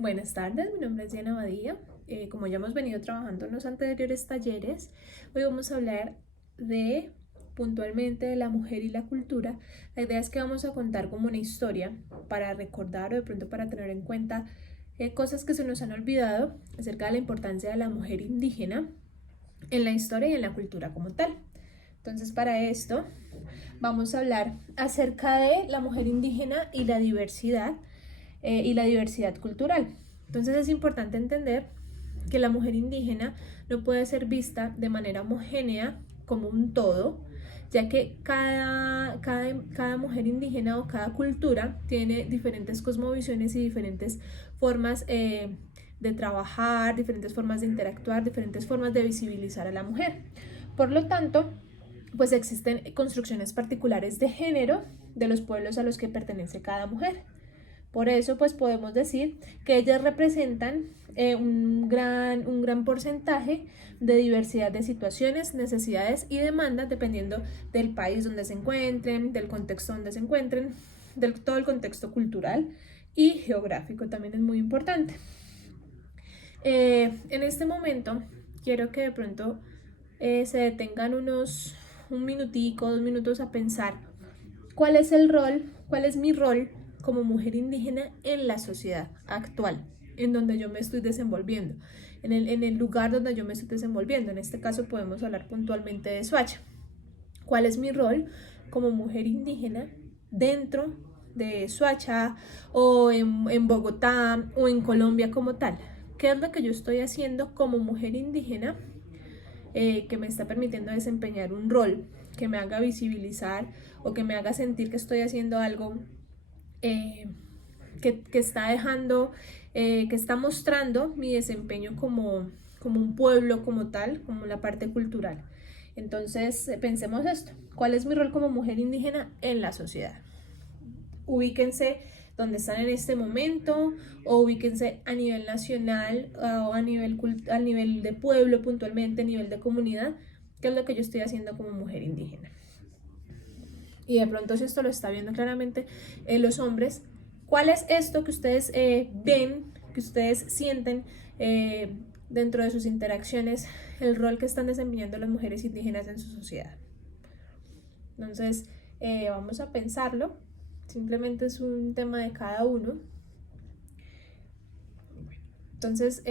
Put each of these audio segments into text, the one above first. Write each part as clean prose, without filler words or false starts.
Buenas tardes, mi nombre es Diana Badía. Como ya hemos venido trabajando en los anteriores talleres, hoy vamos a hablar de puntualmente de la mujer y la cultura. La idea es que vamos a contar como una historia para recordar o de pronto para tener en cuenta cosas que se nos han olvidado acerca de la importancia de la mujer indígena en la historia y en la cultura como tal. Entonces, para esto vamos a hablar acerca de la mujer indígena y la diversidad cultural. Entonces es importante entender que la mujer indígena no puede ser vista de manera homogénea como un todo, ya que cada mujer indígena o cada cultura tiene diferentes cosmovisiones y diferentes formas de trabajar, diferentes formas de interactuar, diferentes formas de visibilizar a la mujer. Por lo tanto, pues existen construcciones particulares de género de los pueblos a los que pertenece cada mujer. Por eso, pues podemos decir que ellas representan un gran porcentaje de diversidad de situaciones, necesidades y demandas dependiendo del país donde se encuentren, del contexto donde se encuentren, todo el contexto cultural y geográfico también es muy importante. En este momento quiero que de pronto se detengan un minutico, 2 minutos a pensar cuál es el rol, cuál es mi rol como mujer indígena en la sociedad actual, en donde yo me estoy desenvolviendo, en el lugar donde yo me estoy desenvolviendo. En este caso podemos hablar puntualmente de Soacha. ¿Cuál es mi rol como mujer indígena dentro de Soacha o en Bogotá o en Colombia como tal? ¿Qué es lo que yo estoy haciendo como mujer indígena que me está permitiendo desempeñar un rol que me haga visibilizar o que me haga sentir que estoy haciendo algo eh, que está dejando, que está mostrando mi desempeño como un pueblo como tal, como la parte cultural? Entonces, pensemos esto, ¿cuál es mi rol como mujer indígena en la sociedad? Ubíquense donde están en este momento o ubíquense a nivel nacional o a nivel de pueblo puntualmente, a nivel de comunidad, qué es lo que yo estoy haciendo como mujer indígena. Y de pronto si esto lo está viendo claramente los hombres, ¿cuál es esto que ustedes ven, que ustedes sienten dentro de sus interacciones, el rol que están desempeñando las mujeres indígenas en su sociedad? Entonces, vamos a pensarlo. Simplemente es un tema de cada uno. Entonces,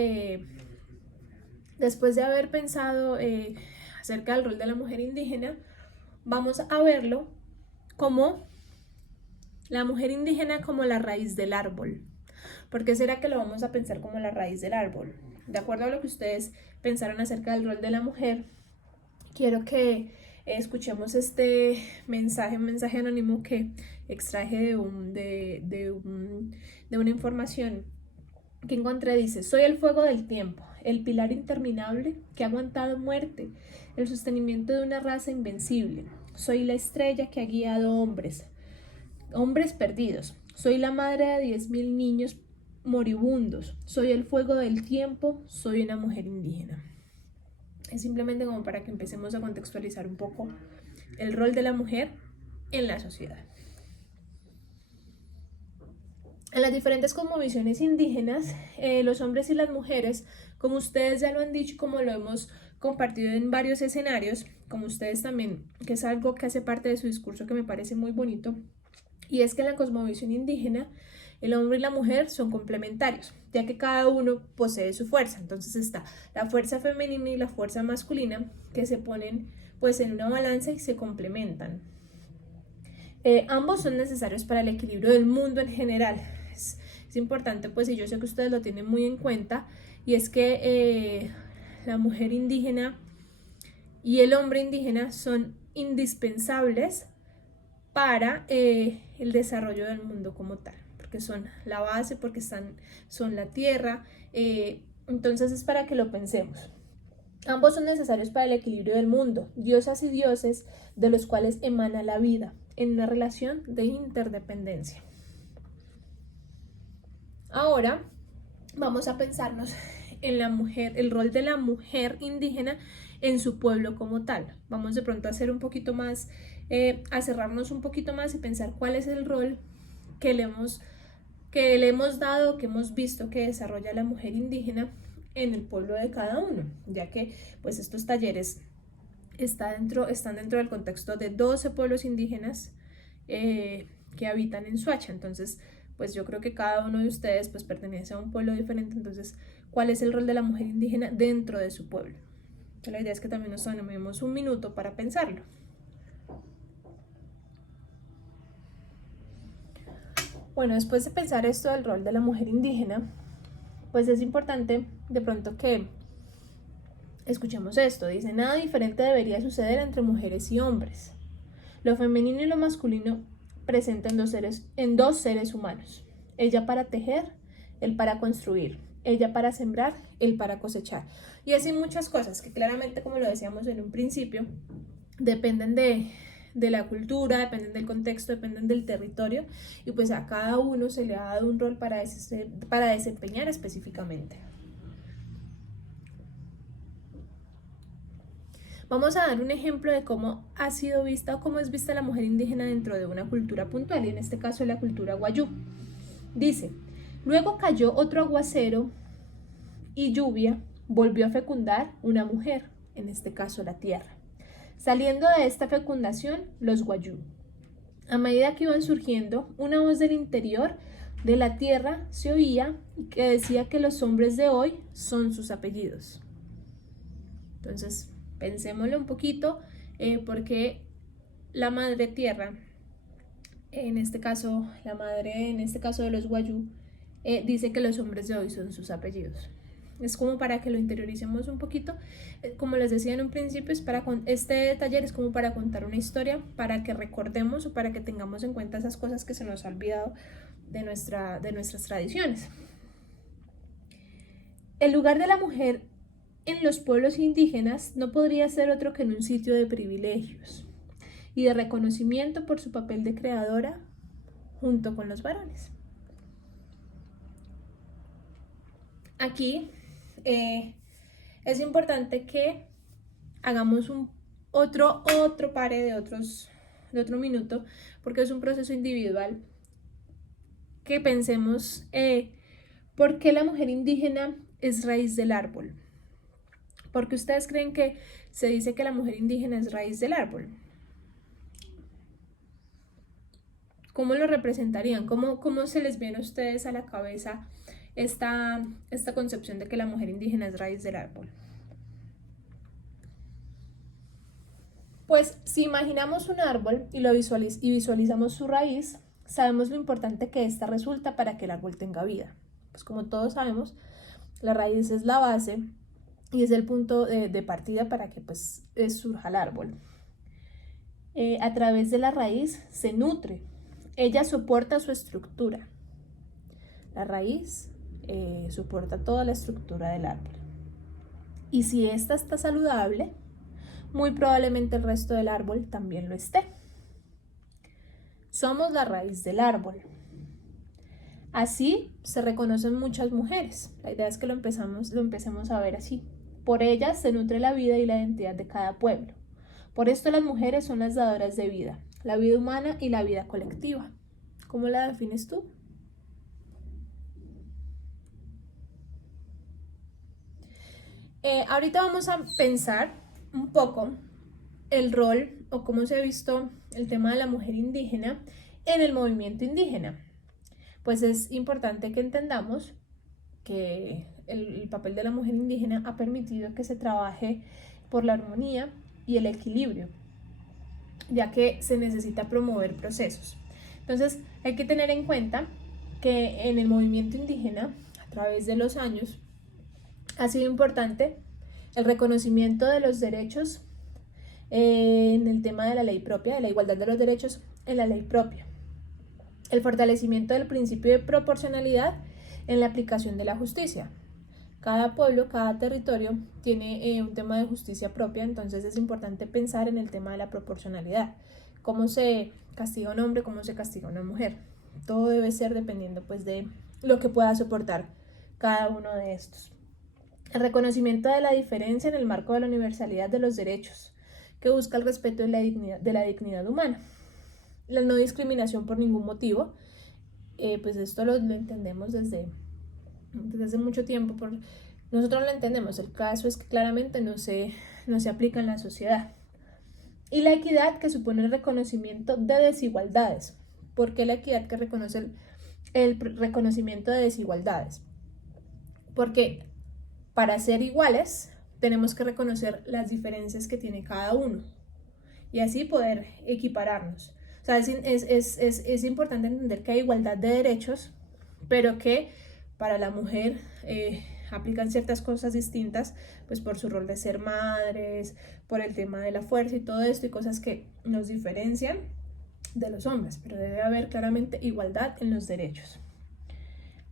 después de haber pensado acerca del rol de la mujer indígena, vamos a verlo como la mujer indígena como la raíz del árbol. ¿Por qué será que lo vamos a pensar como la raíz del árbol? De acuerdo a lo que ustedes pensaron acerca del rol de la mujer, quiero que escuchemos este mensaje, un mensaje anónimo que extraje de una información que encontré. Dice: soy el fuego del tiempo, el pilar interminable que ha aguantado muerte, el sostenimiento de una raza invencible. Soy la estrella que ha guiado hombres perdidos. Soy la madre de 10.000 niños moribundos. Soy el fuego del tiempo, soy una mujer indígena. Es simplemente como para que empecemos a contextualizar un poco el rol de la mujer en la sociedad. En las diferentes cosmovisiones indígenas, los hombres y las mujeres, como ustedes ya lo han dicho, como lo hemos compartido en varios escenarios, como ustedes también, que es algo que hace parte de su discurso que me parece muy bonito, y es que en la cosmovisión indígena el hombre y la mujer son complementarios, ya que cada uno posee su fuerza. Entonces está la fuerza femenina y la fuerza masculina que se ponen pues en una balanza y se complementan. Ambos son necesarios para el equilibrio del mundo en general. Es importante, pues, y yo sé que ustedes lo tienen muy en cuenta, y es que la mujer indígena y el hombre indígena son indispensables para el desarrollo del mundo como tal, porque son la base, porque son la tierra. Entonces es para que lo pensemos. Ambos son necesarios para el equilibrio del mundo, diosas y dioses de los cuales emana la vida, en una relación de interdependencia. Ahora vamos a pensarnos en la mujer, el rol de la mujer indígena en su pueblo como tal. Vamos de pronto a hacer un poquito más, a cerrarnos un poquito más y pensar cuál es el rol que le hemos que le hemos dado, que hemos visto que desarrolla la mujer indígena en el pueblo de cada uno, ya que pues estos talleres están dentro del contexto de 12 pueblos indígenas que habitan en Soacha. Entonces, pues yo creo que cada uno de ustedes pues pertenece a un pueblo diferente. Entonces, ¿cuál es el rol de la mujer indígena dentro de su pueblo? Entonces, la idea es que también nos tomemos un minuto para pensarlo. Bueno, después de pensar esto del rol de la mujer indígena, pues es importante de pronto que escuchemos esto. Dice, nada diferente debería suceder entre mujeres y hombres. Lo femenino y lo masculino presenta en dos seres humanos. Ella para tejer, él para construir. Ella para sembrar, él para cosechar. Y así muchas cosas que claramente, como lo decíamos en un principio, dependen de la cultura, dependen del contexto, dependen del territorio, y pues a cada uno se le ha dado un rol para desempeñar específicamente. Vamos a dar un ejemplo de cómo ha sido vista o cómo es vista la mujer indígena dentro de una cultura puntual, y en este caso la cultura wayú. Dice, luego cayó otro aguacero y lluvia, volvió a fecundar una mujer, en este caso la tierra. Saliendo de esta fecundación, los wayú. A medida que iban surgiendo, una voz del interior de la tierra se oía y que decía que los hombres de hoy son sus apellidos. Entonces, pensémoslo un poquito, porque la madre tierra, en este caso de los wayú, dice que los hombres de hoy son sus apellidos. Es como para que lo interioricemos un poquito. Como les decía en un principio, este taller es como para contar una historia, para que recordemos o para que tengamos en cuenta esas cosas que se nos ha olvidado de nuestras tradiciones. El lugar de la mujer en los pueblos indígenas no podría ser otro que en un sitio de privilegios y de reconocimiento por su papel de creadora junto con los varones. Aquí es importante que hagamos otro pare de otro minuto, porque es un proceso individual, que pensemos por qué la mujer indígena es raíz del árbol. ¿Por qué ustedes creen que se dice que la mujer indígena es raíz del árbol? ¿Cómo lo representarían? ¿Cómo se les viene a ustedes a la cabeza esta concepción de que la mujer indígena es raíz del árbol? Pues si imaginamos un árbol y visualizamos su raíz, sabemos lo importante que esta resulta para que el árbol tenga vida. Pues como todos sabemos, la raíz es la base y es el punto de partida para que pues surja el árbol. A través de la raíz se nutre. Ella soporta su estructura. La raíz soporta toda la estructura del árbol. Y si ésta está saludable, muy probablemente el resto del árbol también lo esté. Somos la raíz del árbol. Así se reconocen muchas mujeres. La idea es que lo empecemos a ver así. Por ellas se nutre la vida y la identidad de cada pueblo. Por esto las mujeres son las dadoras de vida, la vida humana y la vida colectiva. ¿Cómo la defines tú? Ahorita vamos a pensar un poco el rol o cómo se ha visto el tema de la mujer indígena en el movimiento indígena. Pues es importante que entendamos que el papel de la mujer indígena ha permitido que se trabaje por la armonía y el equilibrio, ya que se necesita promover procesos. Entonces hay que tener en cuenta que en el movimiento indígena, a través de los años, ha sido importante el reconocimiento de los derechos en el tema de la ley propia, de la igualdad de los derechos en la ley propia, el fortalecimiento del principio de proporcionalidad en la aplicación de la justicia. Cada pueblo, cada territorio tiene un tema de justicia propia, entonces es importante pensar en el tema de la proporcionalidad. Cómo se castiga a un hombre, cómo se castiga a una mujer. Todo debe ser dependiendo pues de lo que pueda soportar cada uno de estos. El reconocimiento de la diferencia en el marco de la universalidad de los derechos, que busca el respeto de la dignidad humana. La no discriminación por ningún motivo pues esto lo entendemos desde hace mucho tiempo, nosotros lo entendemos, el caso es que claramente no se aplica en la sociedad. Y la equidad, que supone el reconocimiento de desigualdades. ¿Por qué la equidad, que reconoce el reconocimiento de desigualdades? Porque para ser iguales tenemos que reconocer las diferencias que tiene cada uno y así poder equipararnos. O sea, es importante entender que hay igualdad de derechos, pero que para la mujer aplican ciertas cosas distintas, pues por su rol de ser madres, por el tema de la fuerza y todo esto, y cosas que nos diferencian de los hombres, pero debe haber claramente igualdad en los derechos.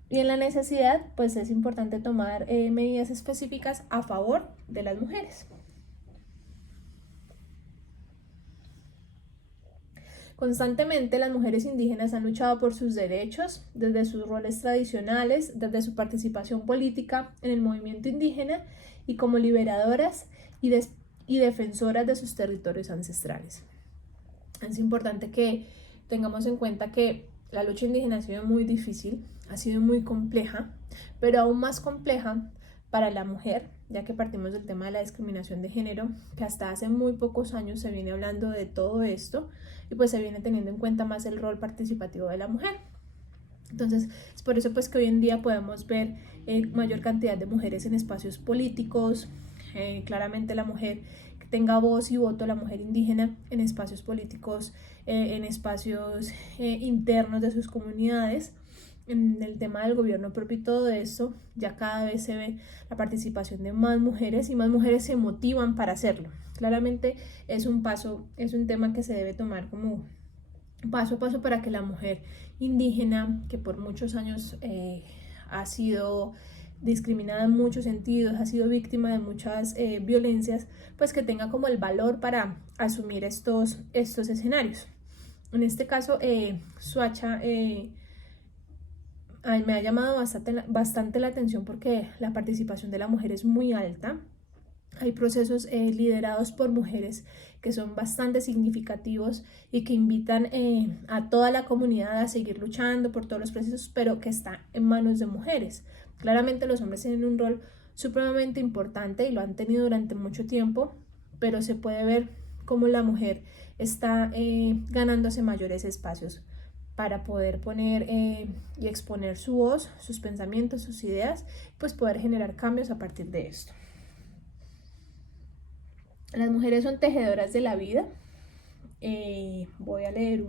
Y en la necesidad, pues es importante tomar medidas específicas a favor de las mujeres. Constantemente las mujeres indígenas han luchado por sus derechos, desde sus roles tradicionales, desde su participación política en el movimiento indígena y como liberadoras y defensoras de sus territorios ancestrales. Es importante que tengamos en cuenta que la lucha indígena ha sido muy difícil, ha sido muy compleja, pero aún más compleja para la mujer, ya que partimos del tema de la discriminación de género, que hasta hace muy pocos años se viene hablando de todo esto y pues se viene teniendo en cuenta más el rol participativo de la mujer. Entonces, es por eso pues que hoy en día podemos ver mayor cantidad de mujeres en espacios políticos, claramente la mujer que tenga voz y voto, la mujer indígena en espacios políticos, en espacios internos de sus comunidades. En el tema del gobierno propio y todo eso, ya cada vez se ve la participación de más mujeres y más mujeres se motivan para hacerlo. Claramente es un tema que se debe tomar como paso a paso para que la mujer indígena, que por muchos años ha sido discriminada en muchos sentidos, ha sido víctima de muchas violencias, pues que tenga como el valor para asumir estos escenarios. En este caso, Suacha me ha llamado bastante la atención porque la participación de la mujer es muy alta. Hay procesos liderados por mujeres que son bastante significativos y que invitan a toda la comunidad a seguir luchando por todos los procesos, pero que está en manos de mujeres. Claramente los hombres tienen un rol supremamente importante y lo han tenido durante mucho tiempo, pero se puede ver cómo la mujer está ganándose mayores espacios para poder poner y exponer su voz, sus pensamientos, sus ideas, pues poder generar cambios a partir de esto. Las mujeres son tejedoras de la vida. Voy a leer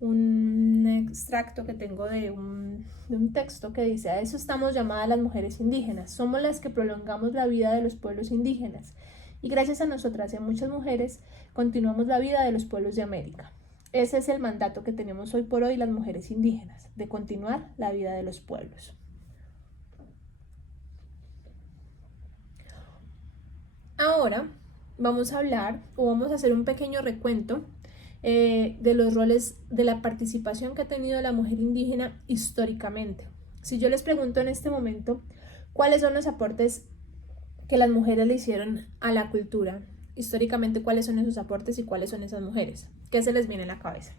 un extracto que tengo de un texto que dice: a eso estamos llamadas las mujeres indígenas, somos las que prolongamos la vida de los pueblos indígenas y gracias a nosotras y a muchas mujeres continuamos la vida de los pueblos de América. Ese es el mandato que tenemos hoy por hoy las mujeres indígenas, de continuar la vida de los pueblos. Ahora vamos a hablar o vamos a hacer un pequeño recuento de los roles de la participación que ha tenido la mujer indígena históricamente. Si yo les pregunto en este momento cuáles son los aportes que las mujeres le hicieron a la cultura, históricamente, cuáles son esos aportes y cuáles son esas mujeres, ¿qué se les viene a la cabeza?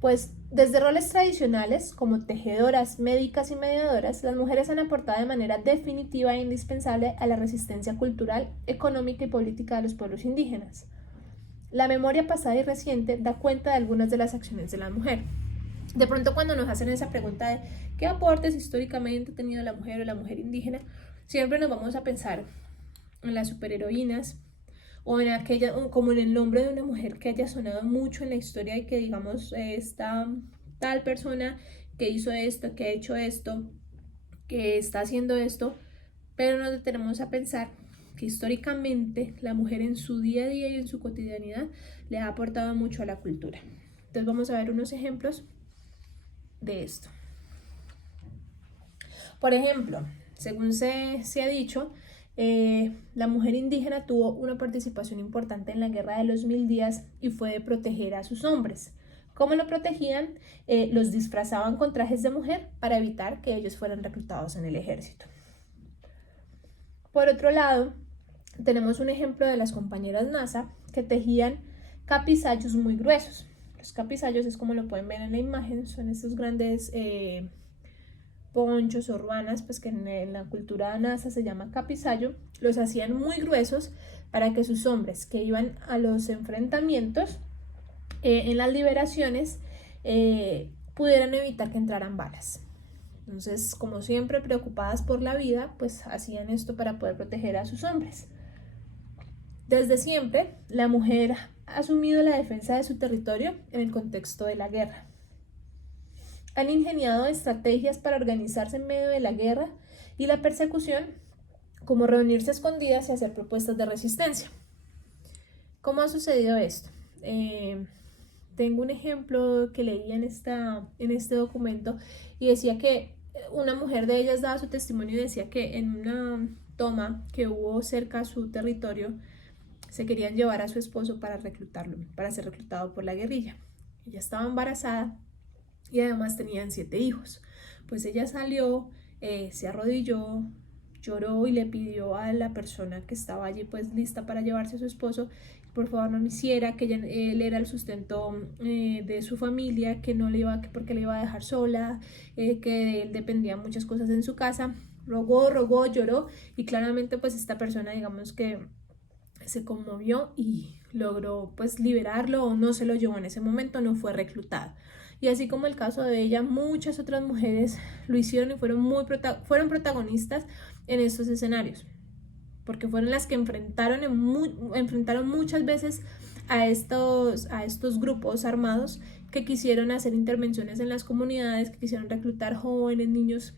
Pues desde roles tradicionales como tejedoras, médicas y mediadoras, las mujeres han aportado de manera definitiva e indispensable a la resistencia cultural, económica y política de los pueblos indígenas. La memoria pasada y reciente da cuenta de algunas de las acciones de la mujer. De pronto cuando nos hacen esa pregunta de qué aportes históricamente ha tenido la mujer o la mujer indígena, siempre nos vamos a pensar en las superheroínas o en aquella, como en el nombre de una mujer que haya sonado mucho en la historia y que digamos esta tal persona que hizo esto, que ha hecho esto, que está haciendo esto, pero nos detenemos a pensar que históricamente la mujer en su día a día y en su cotidianidad le ha aportado mucho a la cultura. Entonces vamos a ver unos ejemplos de esto. Por ejemplo, según se ha dicho, la mujer indígena tuvo una participación importante en la Guerra de los 1000 días y fue de proteger a sus hombres. ¿Cómo lo protegían? Los disfrazaban con trajes de mujer para evitar que ellos fueran reclutados en el ejército. Por otro lado, tenemos un ejemplo de las compañeras NASA que tejían capizachos muy gruesos. Los capizallos es como lo pueden ver en la imagen, son estos grandes ponchos o ruanas, pues que en la cultura nasa se llama capizallo. Los hacían muy gruesos para que sus hombres que iban a los enfrentamientos en las liberaciones pudieran evitar que entraran balas. Entonces, como siempre preocupadas por la vida, pues hacían esto para poder proteger a sus hombres. Desde siempre, la mujer ha asumido la defensa de su territorio en el contexto de la guerra. Han ingeniado estrategias para organizarse en medio de la guerra y la persecución, como reunirse a escondidas y hacer propuestas de resistencia. ¿Cómo ha sucedido esto? Tengo un ejemplo que leí en este documento y decía que una mujer de ellas daba su testimonio y decía que en una toma que hubo cerca a su territorio se querían llevar a su esposo para reclutarlo, para ser reclutado por la guerrilla. Ella estaba embarazada y además tenían 7 hijos. Pues ella salió, se arrodilló, lloró y le pidió a la persona que estaba allí pues lista para llevarse a su esposo, por favor no lo hiciera, que él era el sustento de su familia, que no le iba, que porque le iba a dejar sola, que de él dependían muchas cosas en su casa. Rogó, lloró y claramente pues esta persona digamos que se conmovió y logró pues liberarlo, o no se lo llevó en ese momento, no fue reclutada. Y así como el caso de ella, muchas otras mujeres lo hicieron y fueron protagonistas en estos escenarios, porque fueron las que enfrentaron muchas veces a estos grupos armados que quisieron hacer intervenciones en las comunidades, que quisieron reclutar jóvenes, niños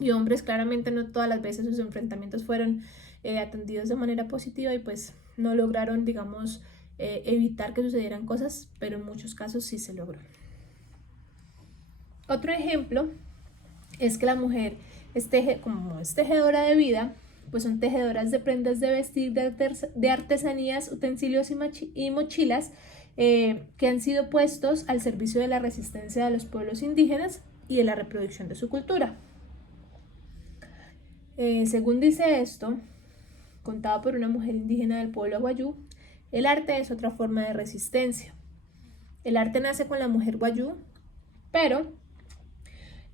y hombres. Claramente no todas las veces sus enfrentamientos fueron atendidos de manera positiva y pues no lograron, digamos, evitar que sucedieran cosas, pero en muchos casos sí se logró. Otro ejemplo es que la mujer como es tejedora de vida, pues son tejedoras de prendas de vestir, de artesanías, utensilios y mochilas que han sido puestos al servicio de la resistencia de los pueblos indígenas y de la reproducción de su cultura. Según dice esto, contado por una mujer indígena del pueblo Wayuu, el arte es otra forma de resistencia. El arte nace con la mujer Wayuu, pero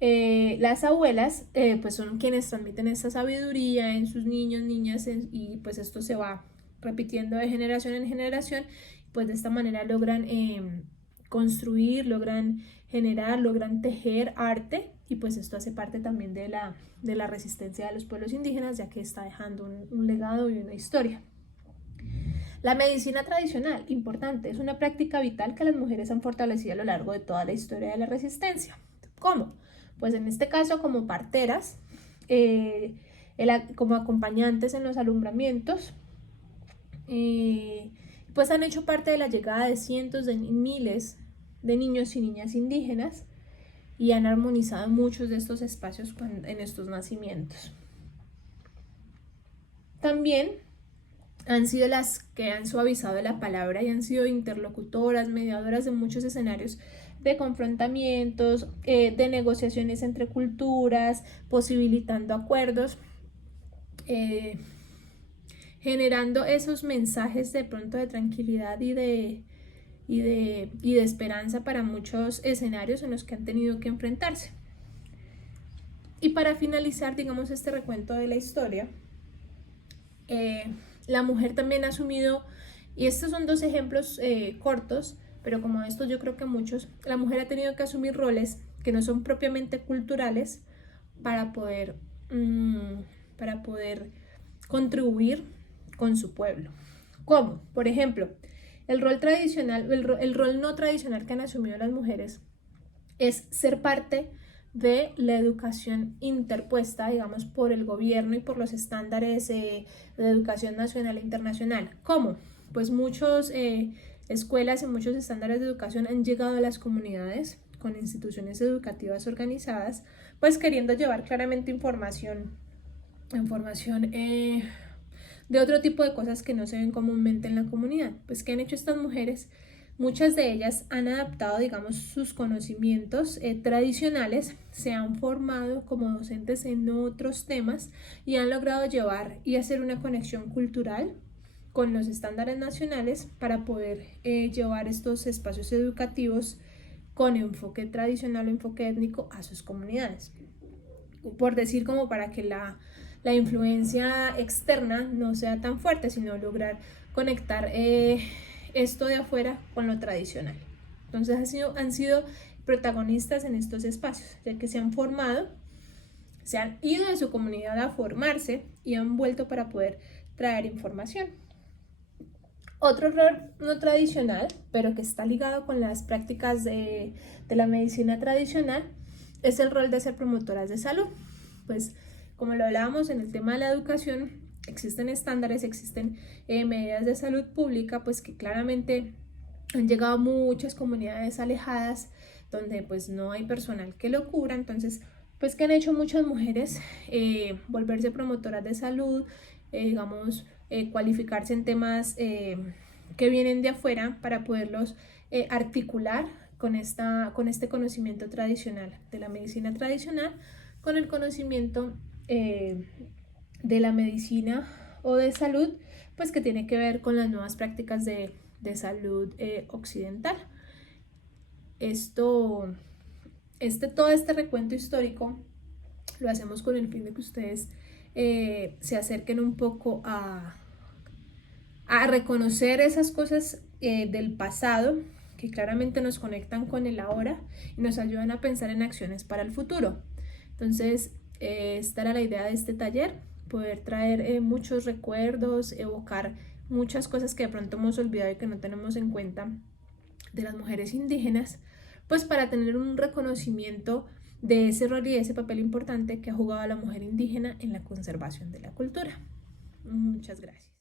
las abuelas pues son quienes transmiten esta sabiduría en sus niños, niñas, y pues esto se va repitiendo de generación en generación. Pues de esta manera logran construir, logran generar, logran tejer arte, y pues esto hace parte también de la resistencia de los pueblos indígenas, ya que está dejando un legado y una historia. La medicina tradicional, importante, es una práctica vital que las mujeres han fortalecido a lo largo de toda la historia de la resistencia. ¿Cómo? Pues en este caso como parteras, como acompañantes en los alumbramientos, pues han hecho parte de la llegada de cientos de miles de niños y niñas indígenas y han armonizado muchos de estos espacios en estos nacimientos. También han sido las que han suavizado la palabra y han sido interlocutoras, mediadoras de muchos escenarios de confrontamientos, de negociaciones entre culturas, posibilitando acuerdos, generando esos mensajes de pronto de tranquilidad y de esperanza para muchos escenarios en los que han tenido que enfrentarse. Y para finalizar, digamos, este recuento de la historia, la mujer también ha asumido, y estos son 2 ejemplos cortos, pero como estos yo creo que muchos, la mujer ha tenido que asumir roles que no son propiamente culturales para poder contribuir con su pueblo. ¿Cómo? Por ejemplo, el rol no tradicional que han asumido las mujeres es ser parte de la educación interpuesta, digamos, por el gobierno y por los estándares de educación nacional e internacional. ¿Cómo? Pues muchas escuelas y muchos estándares de educación han llegado a las comunidades con instituciones educativas organizadas, pues queriendo llevar claramente información de otro tipo de cosas que no se ven comúnmente en la comunidad. Pues ¿qué han hecho estas mujeres? Muchas de ellas han adaptado, digamos, sus conocimientos tradicionales, se han formado como docentes en otros temas y han logrado llevar y hacer una conexión cultural con los estándares nacionales para poder llevar estos espacios educativos con enfoque tradicional o enfoque étnico a sus comunidades. Por decir, como para que la influencia externa no sea tan fuerte, sino lograr conectar esto de afuera con lo tradicional. Entonces han sido protagonistas en estos espacios, ya que se han formado, se han ido de su comunidad a formarse y han vuelto para poder traer información. Otro rol no tradicional, pero que está ligado con las prácticas de la medicina tradicional, es el rol de ser promotoras de salud. Pues como lo hablábamos en el tema de la educación, existen estándares, existen medidas de salud pública, pues que claramente han llegado a muchas comunidades alejadas donde pues no hay personal que lo cubra. Entonces pues que han hecho muchas mujeres volverse promotoras de salud, digamos, cualificarse en temas que vienen de afuera para poderlos articular con este conocimiento tradicional de la medicina tradicional, con el conocimiento de la medicina o de salud, pues que tiene que ver con las nuevas prácticas de salud occidental. Todo este recuento histórico lo hacemos con el fin de que ustedes se acerquen un poco a reconocer esas cosas del pasado que claramente nos conectan con el ahora y nos ayudan a pensar en acciones para el futuro. Entonces, esta era la idea de este taller, poder traer muchos recuerdos, evocar muchas cosas que de pronto hemos olvidado y que no tenemos en cuenta de las mujeres indígenas, pues para tener un reconocimiento de ese rol y de ese papel importante que ha jugado la mujer indígena en la conservación de la cultura. Muchas gracias.